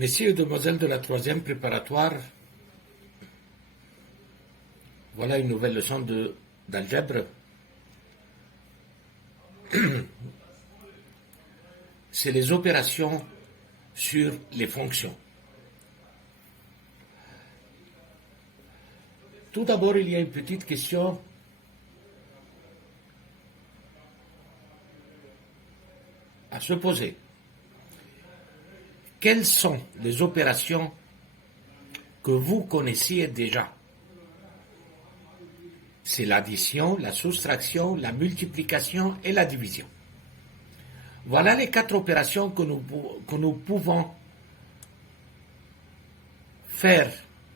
Messieurs et demoiselles de la troisième préparatoire, voilà une nouvelle leçon d'algèbre. C'est les opérations sur les fonctions. Tout d'abord, il y a une petite question à se poser. Quelles sont les opérations que vous connaissiez déjà? C'est l'addition, la soustraction, la multiplication et la division. Voilà les 4 opérations que nous pouvons faire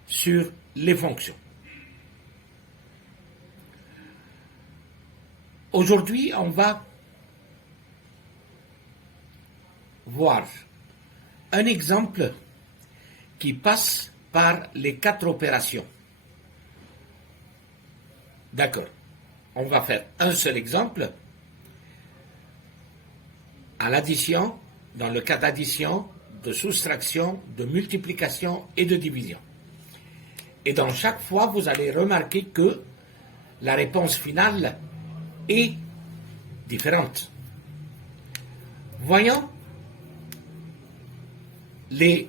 sur les fonctions. Aujourd'hui, on va voir un exemple qui passe par les 4 opérations. D'accord. On va faire un seul exemple. À l'addition, dans le cas d'addition, de soustraction, de multiplication et de division. Et dans chaque fois, vous allez remarquer que la réponse finale est différente. Voyons les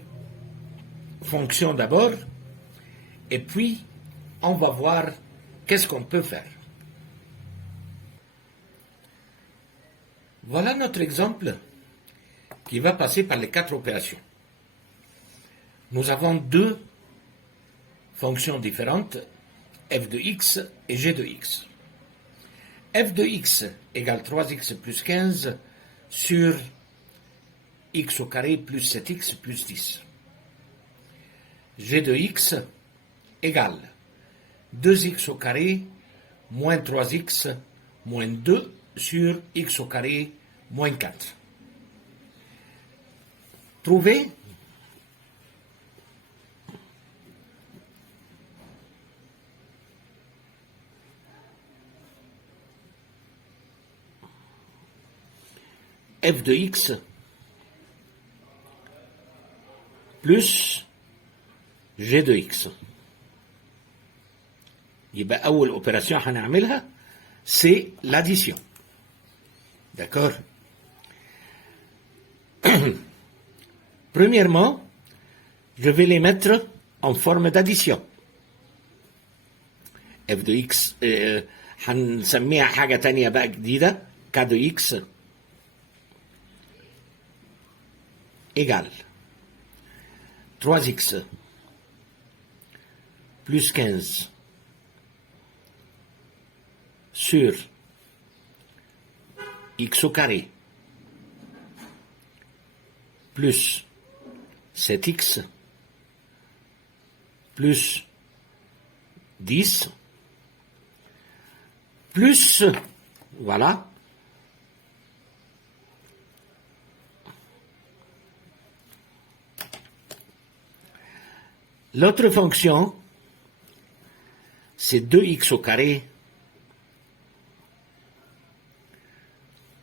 fonctions d'abord, et puis on va voir qu'est-ce qu'on peut faire. Voilà notre exemple qui va passer par les 4 opérations. Nous avons 2 fonctions différentes, f de x et g de x. f de x égale 3x plus 15 sur x au carré plus 7x plus 10. g de x égale 2x au carré moins 3x moins 2 sur x au carré moins 4. Trouvez f de x plus g de x. يبقى أول opération هنعملها c'est l'addition. D'accord? Premièrement, je vais les mettre en forme d'addition. f de x هنسميها حاجة تانية بقى جديدة k de x égale 3x plus 15 sur x au carré plus 7x plus 10 plus, voilà, l'autre fonction, c'est 2x au carré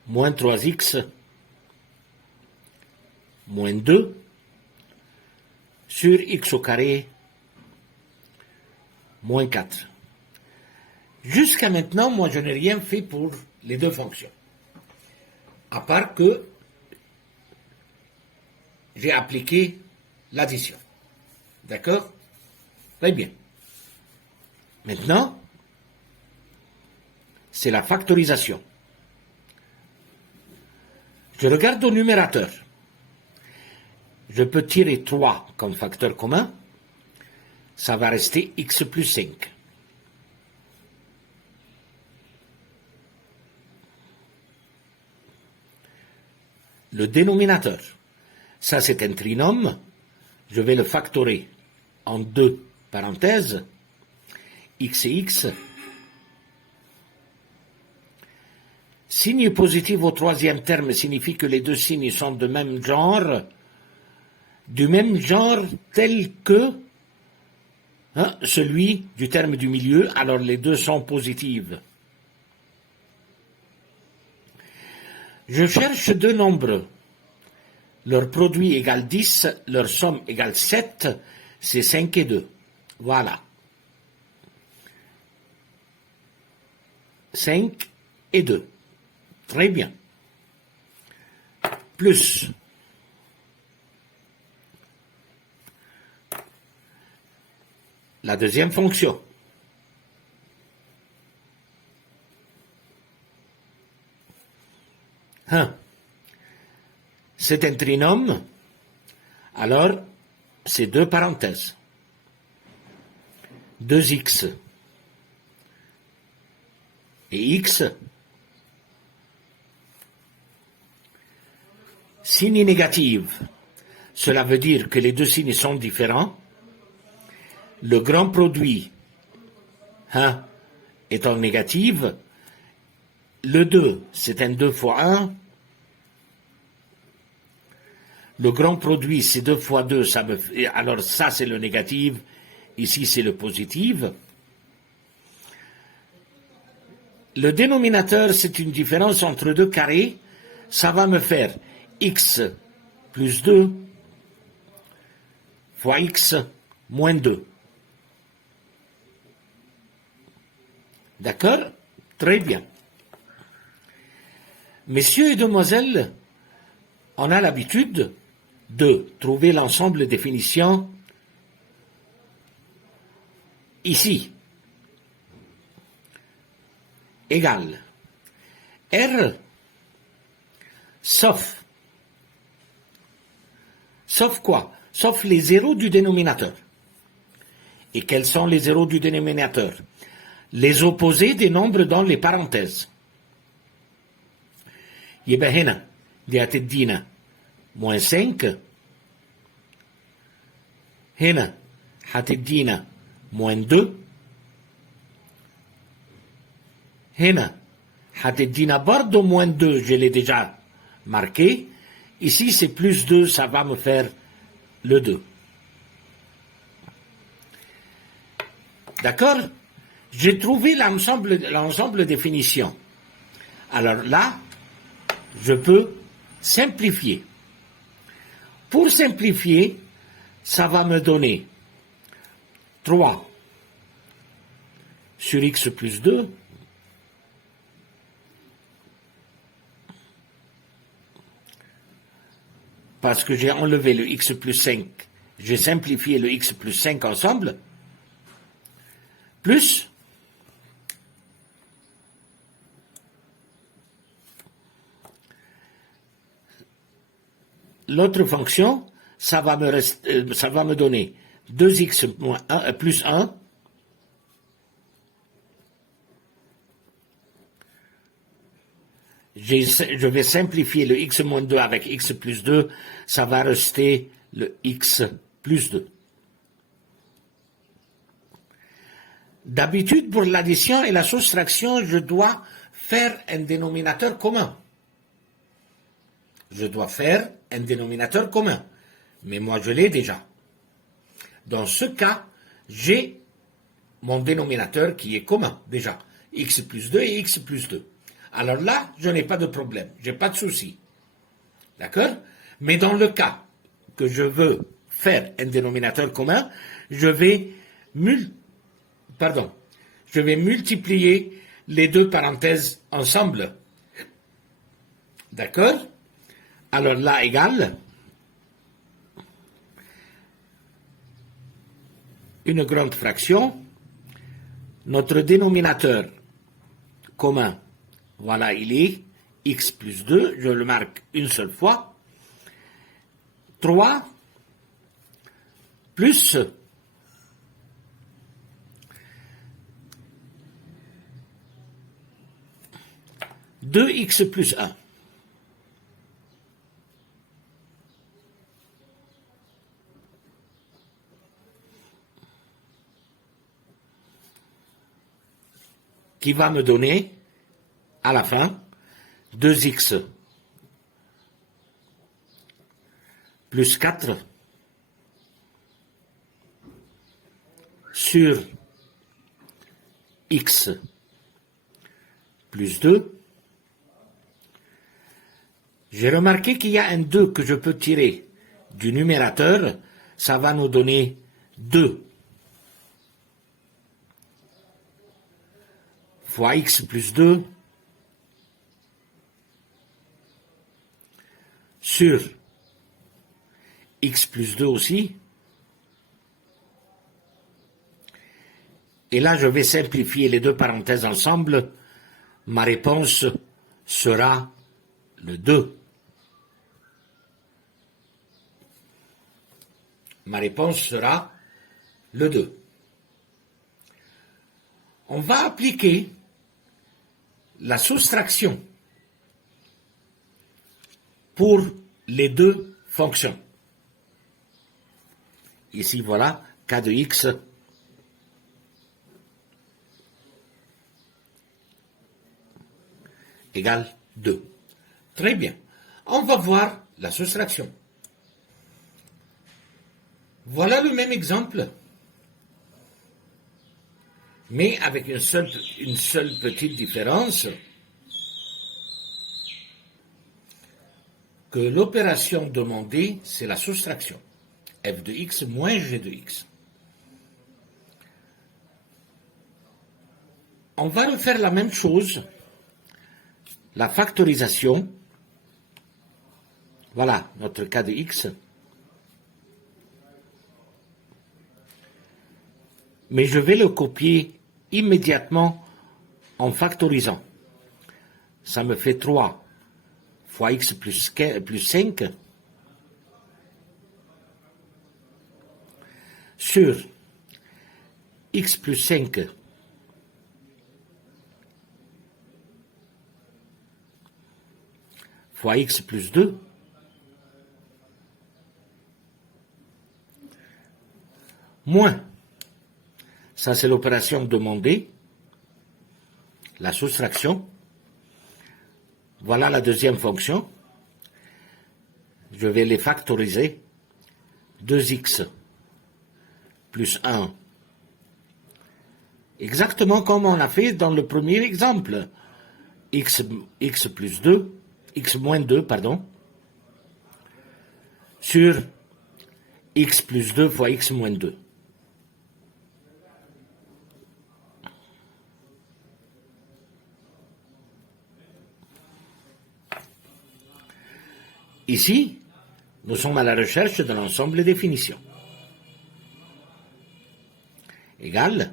moins 3x moins 2 sur x au carré moins 4. Jusqu'à maintenant, moi, je n'ai rien fait pour les 2 fonctions. À part que j'ai appliqué l'addition. D'accord? Très bien. Maintenant, c'est la factorisation. Je regarde au numérateur. Je peux tirer 3 comme facteur commun. Ça va rester x plus 5. Le dénominateur, ça c'est un trinôme. Je vais le factorer en 2 parenthèses, x et x. Signe positif au 3e terme signifie que les 2 signes sont de même genre, du même genre tel que celui du terme du milieu, alors les 2 sont positives. Je cherche 2 nombres Leur produit égale 10, leur somme égale 7, c'est 5 et 2. Voilà. 5 et 2. Très bien. Plus la deuxième fonction. C'est un trinôme, alors c'est deux parenthèses. 2x et x. Signe négative, cela veut dire que les deux signes sont différents. Le grand produit étant négatif, le 2, c'est un 2 fois 1. Le grand produit, c'est 2 fois 2, alors ça c'est le négatif, ici c'est le positif. Le dénominateur, c'est une différence entre deux carrés, ça va me faire x plus 2 fois x moins 2. D'accord? Très bien. Messieurs et demoiselles, on a l'habitude de trouver l'ensemble des définitions ici. Égal. R, sauf quoi? Sauf les zéros du dénominateur. Et quels sont les zéros du dénominateur? Les opposés des nombres dans les parenthèses. يبقى هنا دي هتدينا moins 5. هنا هتدينا moins 2. هنا هتدينا برضه moins 2, je l'ai déjà marqué. Ici c'est plus 2, ça va me faire le 2. D'accord? J'ai trouvé l'ensemble définition. Alors là, je peux simplifier. Pour simplifier, ça va me donner 3 sur x plus 2 parce que j'ai enlevé le x plus 5, j'ai simplifié le x plus 5 ensemble, plus l'autre fonction, ça va me donner 2x moins 1, plus 1 je vais simplifier le x moins 2 avec x plus 2, ça va rester le x plus 2. D'habitude, pour l'addition et la soustraction, je dois faire un dénominateur commun. Je dois faire un dénominateur commun. Mais moi, je l'ai déjà. Dans ce cas, j'ai mon dénominateur qui est commun, déjà. X plus 2 et x plus 2. Alors là, je n'ai pas de problème, je n'ai pas de souci. D'accord? Mais dans le cas que je veux faire un dénominateur commun, je vais multiplier les deux parenthèses ensemble. D'accord? Alors là, égale une grande fraction. Notre dénominateur commun, voilà, il est x plus 2, je le marque une seule fois. 3 plus 2x plus 1. Qui va me donner, à la fin, 2x plus 4 sur x plus 2 J'ai remarqué qu'il y a un 2 que je peux tirer du numérateur, ça va nous donner 2 fois x plus 2 sur x plus 2 aussi. Et là, je vais simplifier les deux parenthèses ensemble. Ma réponse sera le 2. Ma réponse sera le 2. On va appliquer la soustraction pour les deux fonctions. Ici, voilà, k de x égale 2. Très bien. On va voir la soustraction. Voilà le même exemple, mais avec une seule petite différence, que l'opération demandée, c'est la soustraction. F de x moins g de x. On va refaire la même chose, la factorisation. Voilà notre cas de x. Mais je vais le copier immédiatement en factorisant. Ça me fait 3 fois x plus 5 sur x plus 5 fois x plus 2 moins, ça c'est l'opération demandée, la soustraction. Voilà la deuxième fonction. Je vais les factoriser. 2x plus 1. Exactement comme on a fait dans le premier exemple. x plus 2, x moins 2, pardon, sur x plus 2 fois x moins 2. Ici, nous sommes à la recherche de l'ensemble des définitions. Égal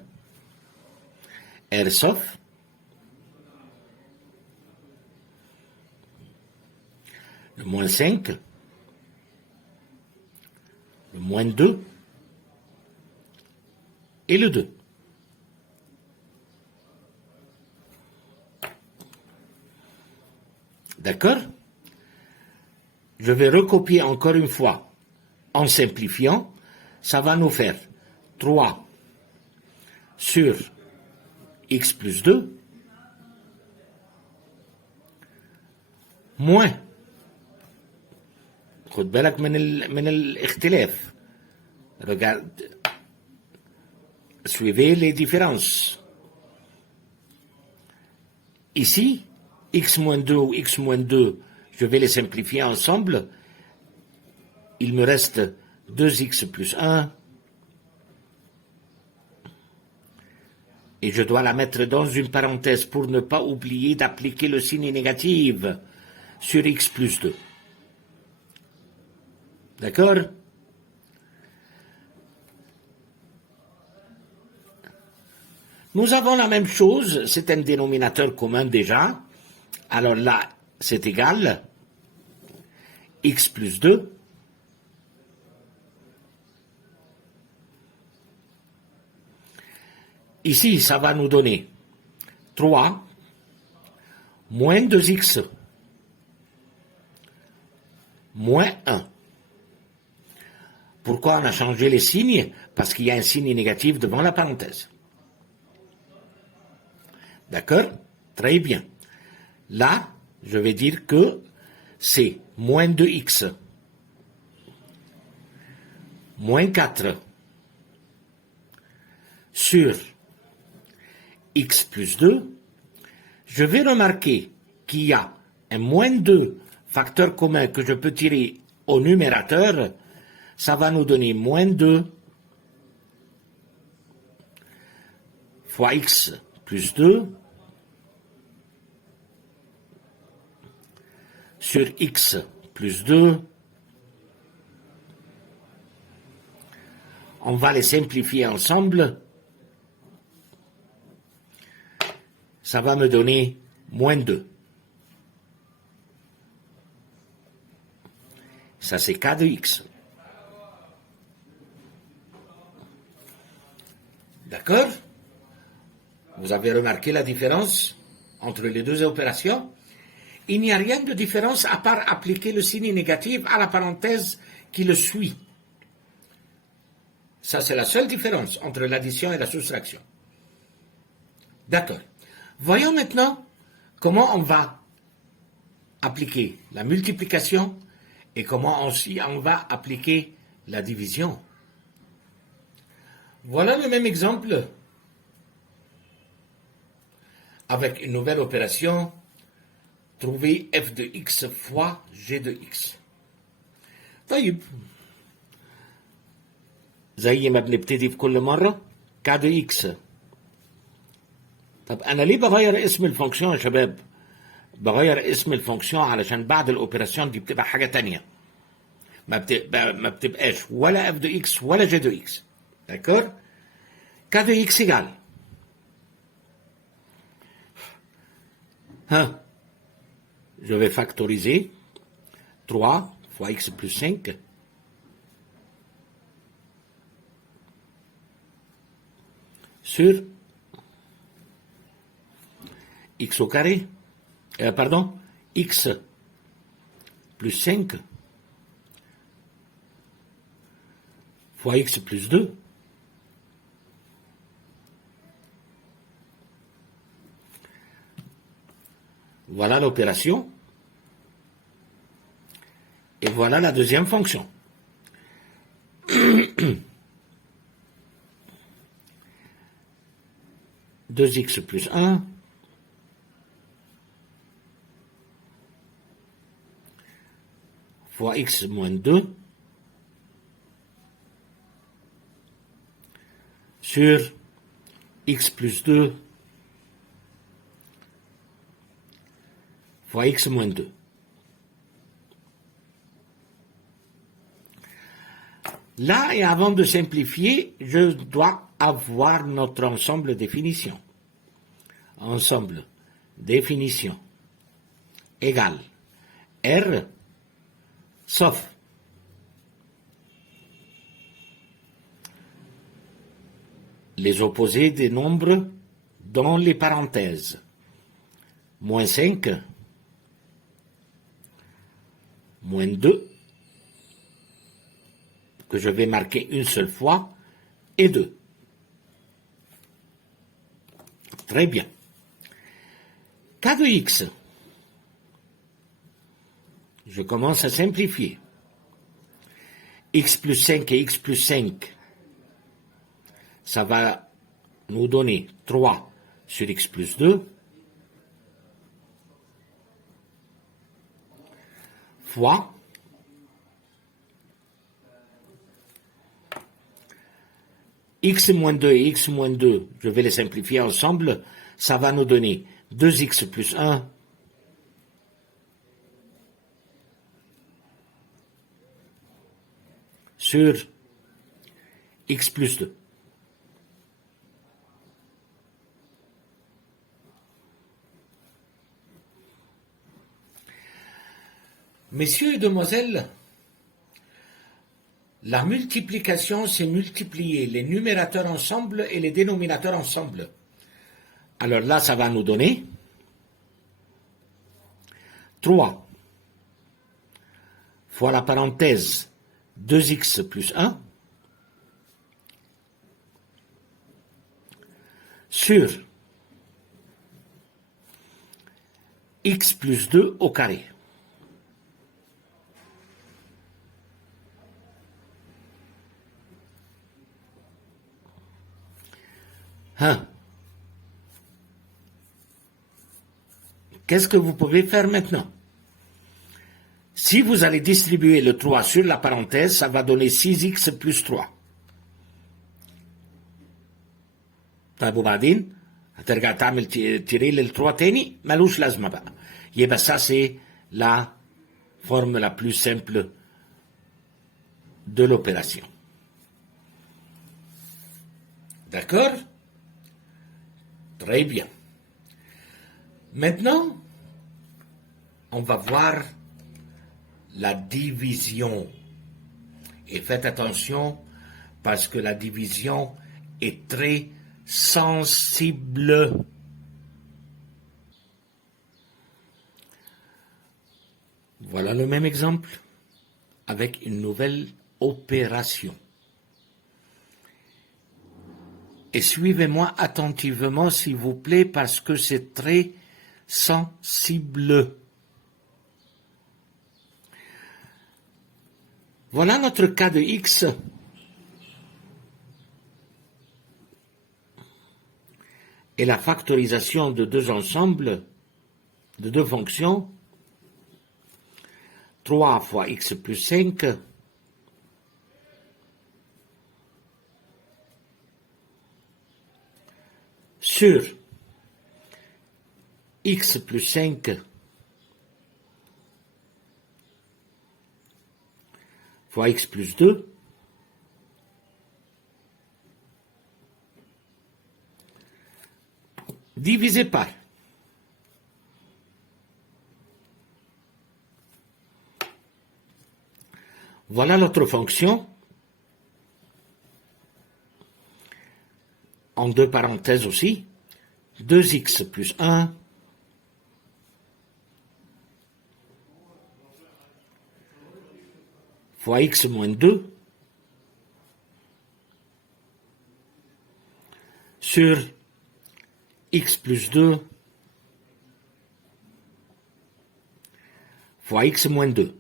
R sauf le moins 5, le moins 2 et le 2. D'accord? Je vais recopier encore une fois en simplifiant. Ça va nous faire 3 sur x plus 2 moins, خد بالك من الاختلاف. Regarde, suivez les différences. Ici, x moins 2 ou x moins 2, je vais les simplifier ensemble. Il me reste 2x plus 1. Et je dois la mettre dans une parenthèse pour ne pas oublier d'appliquer le signe négatif sur x plus 2. D'accord? Nous avons la même chose, c'est un dénominateur commun déjà. Alors là, c'est égal x plus 2 ici, ça va nous donner 3 moins 2x moins 1. Pourquoi on a changé les signes? Parce qu'il y a un signe négatif devant la parenthèse. D'accord? Très bien. Là, je vais dire que c'est moins 2x moins 4 sur x plus 2. Je vais remarquer qu'il y a un moins 2 facteur commun que je peux tirer au numérateur, ça va nous donner moins 2 fois x plus 2 sur x plus 2. On va les simplifier ensemble. Ça va me donner moins 2. Ça, c'est k de x. D'accord? Vous avez remarqué la différence entre les deux opérations? Il n'y a rien de différence à part appliquer le signe négatif à la parenthèse qui le suit. Ça, c'est la seule différence entre l'addition et la soustraction. D'accord. Voyons maintenant comment on va appliquer la multiplication et comment aussi on va appliquer la division. Voilà le même exemple avec une nouvelle opération. Trouver f de x fois g de x. طيب زي ما بنبتدي في كل مرة k de x. طب أنا ليه بغير اسم الفونكسيون يا شباب؟ بغير اسم الفونكسيون علشان بعد الأوبراسيون دي بتبقى حاجة تانية. ما بتبقاش ولا f de x ولا g de x. D'accord? k de x égale. Je vais factoriser 3 fois x plus 5 sur x au carré, x plus 5 fois x plus 2 Voilà l'opération. Et voilà la deuxième fonction. 2x plus 1 fois x moins 2 sur x plus 2 fois x moins 2. Là, et avant de simplifier, je dois avoir notre ensemble définition. Ensemble définition égale R sauf les opposés des nombres dans les parenthèses. Moins 5, moins 2, que je vais marquer une seule fois, et 2. Très bien. K de x. Je commence à simplifier. X plus 5 et x plus 5, ça va nous donner 3 sur x plus 2 fois x moins 2 et x moins 2, je vais les simplifier ensemble, ça va nous donner 2x plus 1 sur x plus 2. Messieurs et demoiselles, la multiplication, c'est multiplier les numérateurs ensemble et les dénominateurs ensemble. Alors là, ça va nous donner 3 fois la parenthèse 2x plus 1 sur x plus 2 au carré. Qu'est-ce que vous pouvez faire maintenant? Si vous allez distribuer le 3 sur la parenthèse, ça va donner 6x plus 3. طيب وبعدين هترجع تعمل تيري لل3 تاني ملوش لازمه بقى. يبقى ça c'est la forme la plus simple de l'opération. D'accord? Très bien. Maintenant, on va voir la division. Et faites attention parce que la division est très sensible. Voilà le même exemple avec une nouvelle opération. Et suivez-moi attentivement s'il vous plaît parce que c'est très sensible. Voilà notre cas de x. Et la factorisation de deux ensembles, de deux fonctions, 3 fois x plus 5, sur x plus 5 fois x plus 2, divisé par voilà notre fonction en deux parenthèses aussi, 2x plus 1 fois x moins 2 sur x plus 2 fois x moins 2.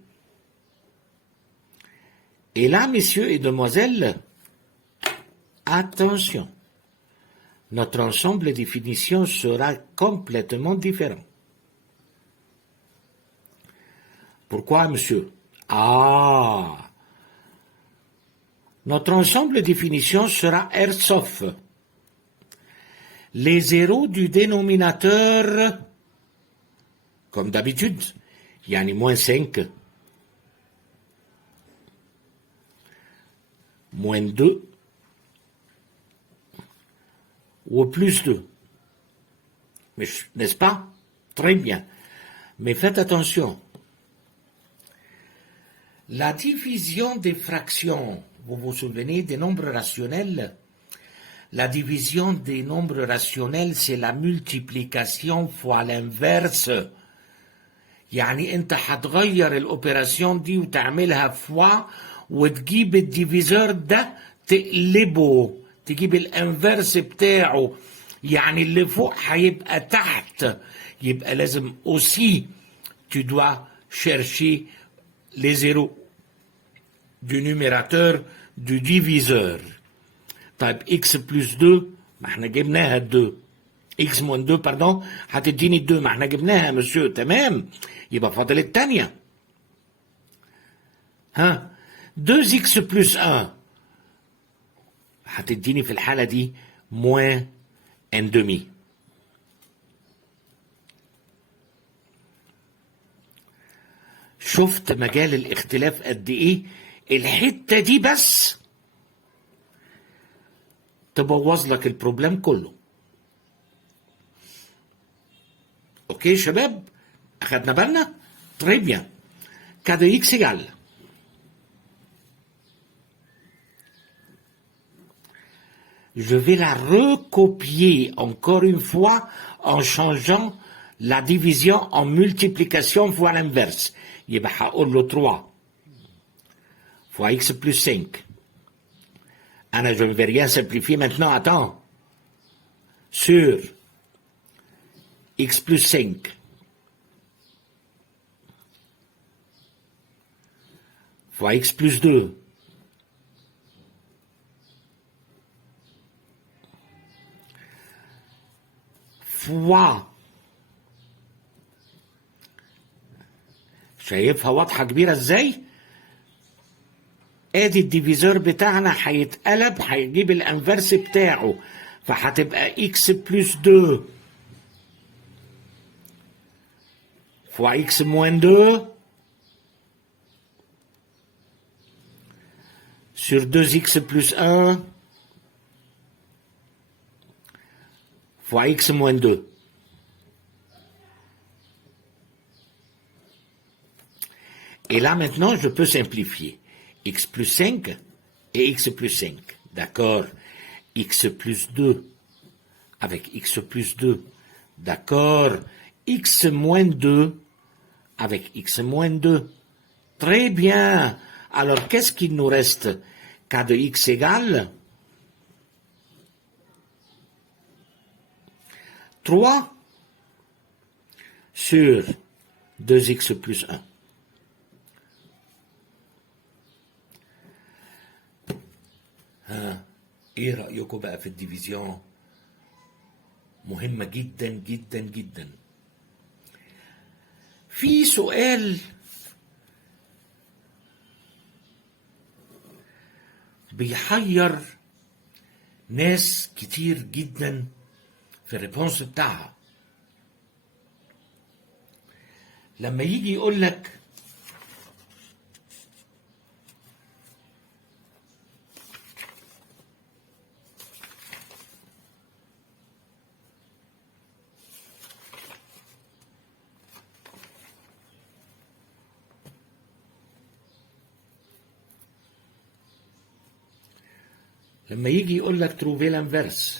Et là, messieurs et demoiselles, attention, notre ensemble de définitions sera complètement différent. Pourquoi, monsieur? Ah, notre ensemble de définitions sera R sauf les zéros du dénominateur, comme d'habitude, yani moins 5, moins 2, ou plus 2. Mais, n'est-ce pas? Très bien. Mais faites attention. La division des fractions, vous vous souvenez des nombres rationnels? La division des nombres rationnels, c'est la multiplication fois l'inverse. يعني انت هتغير الاوبراسيون دي وتعملها فوا وتجيب الديفيزور ده تقلبه، تجيب الانفرس بتاعه، يعني اللي فوق هيبقى تحت، يبقى لازم aussi tu dois chercher les zéros du numérateur du diviseur. طيب x plus 2 ما احنا جبناها 2، x moins 2 pardon هتديني 2 ما احنا جبناها يا مسيو، تمام، يبقى فاضل الثانيه. ها 2x plus 1 هتديني في الحاله دي moins 1/2. شفت مجال الاختلاف قد ايه؟ الحته دي بس تبوظ لك البروبلم كله. اوكي شباب، اخدنا بالنا؟ très bien. K de x égale je vais la recopier encore une fois en changeant la division en multiplication fois l'inverse. يبقى هقول له 3 fois x plus 5. Anna, je ne vais rien simplifier maintenant, attends. Sur x plus 5 fois x plus 2 fois, شايفها واضحة كبيرة ازاي؟ ادي الديفيزور بتاعنا هيتقلب، هيجيب الانفرس بتاعه، فهتبقى اكس بلس 2 fois x moins 2 sur 2x plus 1 fois x moins 2. Et là maintenant, je peux simplifier. X plus 5 et x plus 5. D'accord. X plus 2 avec x plus 2. D'accord. X moins 2 avec x moins 2. Très bien. Alors, qu'est-ce qu'il nous reste? K de x égale 3 sur 2x plus 1. ايه رأيكم بقى في الديفيزيون؟ مهمة جدا جدا جدا. في سؤال بيحير ناس كتير جدا في الريبونس بتاعها. لما يجي يقول لك trouver l'inverse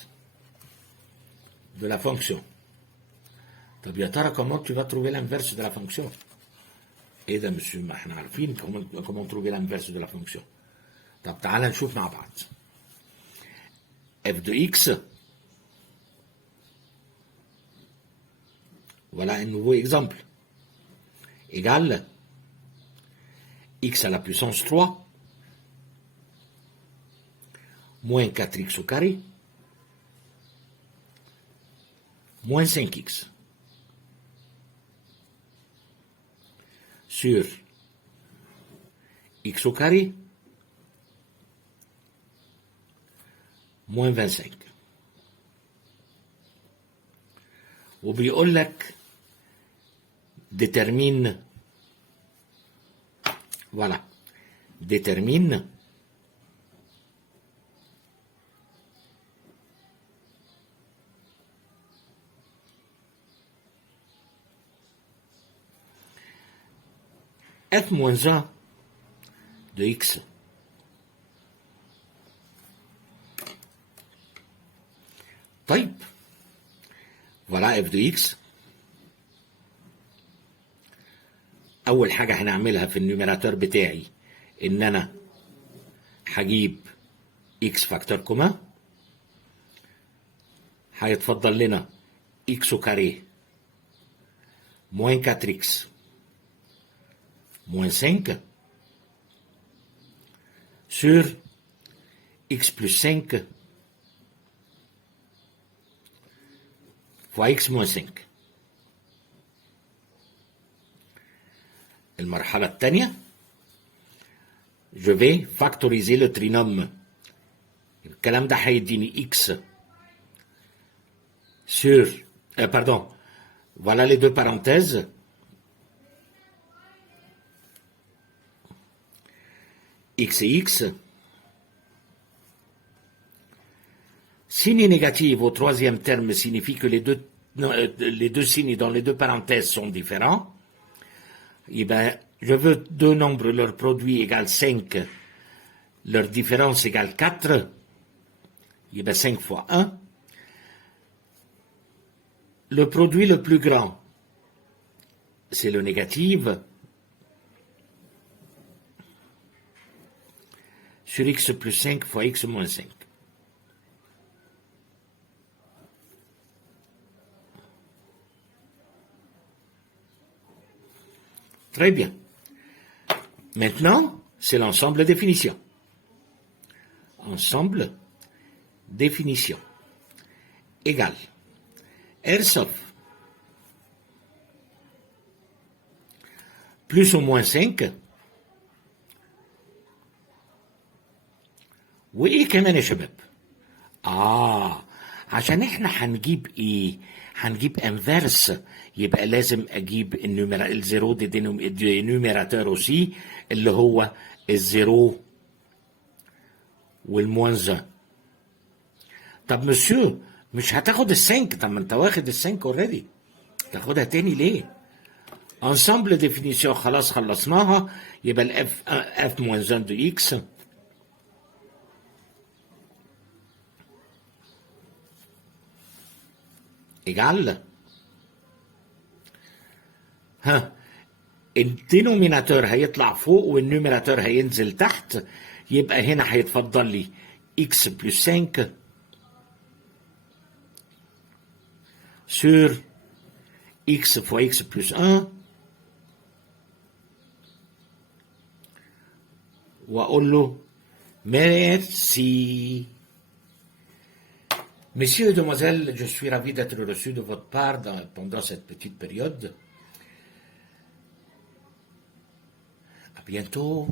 de la fonction. طب يا ترى comment tu vas trouver l'inverse de la fonction? ايه ده monsieur؟ ما احنا عارفين comment trouver l'inverse de la fonction. طب تعالى نشوف مع بعض. f de x, voilà un nouveau exemple, égale x à la puissance 3 moins 4x au carré, moins 5x, sur x au carré, moins 25. وبيقول لك détermine, voilà, détermine f moins 1 de x. طيب voilà f de x. أول حاجة هنعملها في النيوميراتور بتاعي إن أنا هجيب x فاكتور كوما، هيتفضل لنا x au carré moins 4x moins 5 sur x plus 5 fois x moins 5. المرحلة الثانية je vais factoriser le trinôme. الكلام ده هيديني x sur pardon, voilà les deux parenthèses, x et x. Signe négatif au troisième terme signifie que les deux signes dans les deux parenthèses sont différents. Eh bien, je veux deux nombres, leur produit égale 5, leur différence égale 4. Eh bien, 5 fois 1. Le produit le plus grand, c'est le négatif sur x plus 5 fois x moins 5. Très bien. Maintenant, c'est l'ensemble définition. Ensemble définition égale R sauf plus ou moins 5. وايه كمان يا شباب؟ عشان احنا هنجيب ايه؟ هنجيب انفيرس، يبقى لازم اجيب الزيرو دي نيوميراتور اوسي، اللي هو الزيرو والموان. طب مسيو مش هتاخد السنك؟ طب ما انت واخد السنك اوريدي، تاخدها تاني ليه؟ انسامبل ديفينيسيون خلاص خلصناها، يبقى الاف اف موان زان دو اكس ايجال الدينوميناتور هيطلع فوق والنيوميراتور هينزل تحت، يبقى هنا هيتفضل لي x بلس 5 sur x fois x plus 1، واقول له merci. Messieurs et demoiselles, je suis ravi d'être reçu de votre part pendant cette petite période. À bientôt.